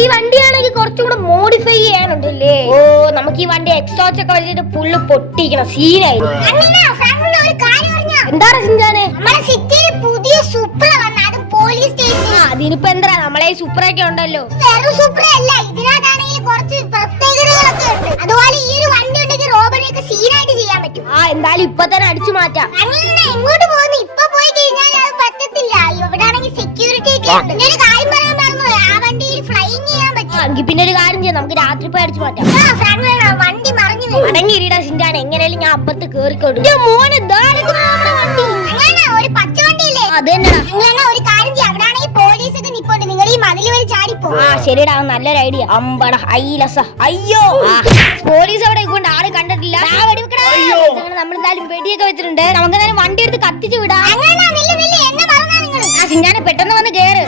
ഈ വണ്ടിയാണെങ്കിൽ കുറച്ചുകൂടെ മോഡിഫൈ ചെയ്യാനുണ്ടല്ലേ. ഓ നമുക്ക് ഈ വണ്ടി എക്സോസ്റ്റ് ഒക്കെ വെച്ചിട്ട് ഫുള്ള് പൊട്ടിക്കണം, സീനായി. എന്താണ് സിഞ്ചാനെ? പുതിയ സൂപ്പർ പോലീസ് സ്റ്റേഷൻ. അതിനിപ്പോ എന്താ, നമ്മളെ സൂപ്പറൊക്കെ ഉണ്ടല്ലോ. വെറും സൂപ്പർ അല്ല, ഇതിനകത്താണെങ്കിൽ കുറച്ച് പ്രത്യേകതകളൊക്കെ ഉണ്ട്. അതുപോലെ ഈ ഒരു വണ്ടി ഉണ്ടെങ്കിൽ റോബറിയൊക്കെ സീനായിട്ട് ചെയ്യാൻ പറ്റും. എന്തായാലും ഇപ്പൊ തന്നെ അടിച്ചു മാറ്റാം. അങ്ങനെ എങ്ങോട്ട് പോകുന്നു? ഇപ്പൊ പോയി കഴിഞ്ഞാൽ അത് പറ്റത്തില്ല. ഇവിടെ ആണെങ്കിൽ സെക്യൂരിറ്റി ഒക്കെ ഉണ്ട്. ഒരു കാര്യം പറയാൻ പറഞ്ഞു, ആ വണ്ടിയിൽ ഫ്ലൈങ് ചെയ്യാൻ പറ്റും. എങ്കിൽ പിന്നെ ഒരു കാര്യം ചെയ്യാം, നമുക്ക് രാത്രി പോയി അടിച്ചു മാറ്റാം. വണ്ടി മറിഞ്ഞു അടങ്ങിയിടാ സിഞ്ചാനെ, എങ്ങനെയാലും ഞാൻ അപ്പുറത്ത് കേറിക്കോട്ടെ. മോനെ വണ്ടി, അങ്ങനെ ഒരു പച്ച വണ്ടിയില്ലേ, അത് തന്നെടാ. അങ്ങനെ ഒരു കാര്യം ചെയ്യാം, അവിടെ ആണെങ്കിൽ പോലീസ് ഒക്കെ നിപ്പോണ്ട്. നിങ്ങൾ ഈ മതിൽ വഴി ചാടിപ്പോ. ശരിടാ, നല്ലൊരു ഐഡിയ. അമ്പട ഐലസ. അയ്യോ, പോലീസ് അവിടെ കൊണ്ട് ആരും കണ്ടിട്ടില്ല. നമ്മൾ എന്തായാലും വെടിയൊക്കെ വെച്ചിട്ടുണ്ട്. നമുക്ക് എന്തായാലും വണ്ടി എടുത്ത് കത്തിച്ചു വിടാം. സിഞ്ചാനെ പെട്ടെന്ന് വന്ന് കേറ്.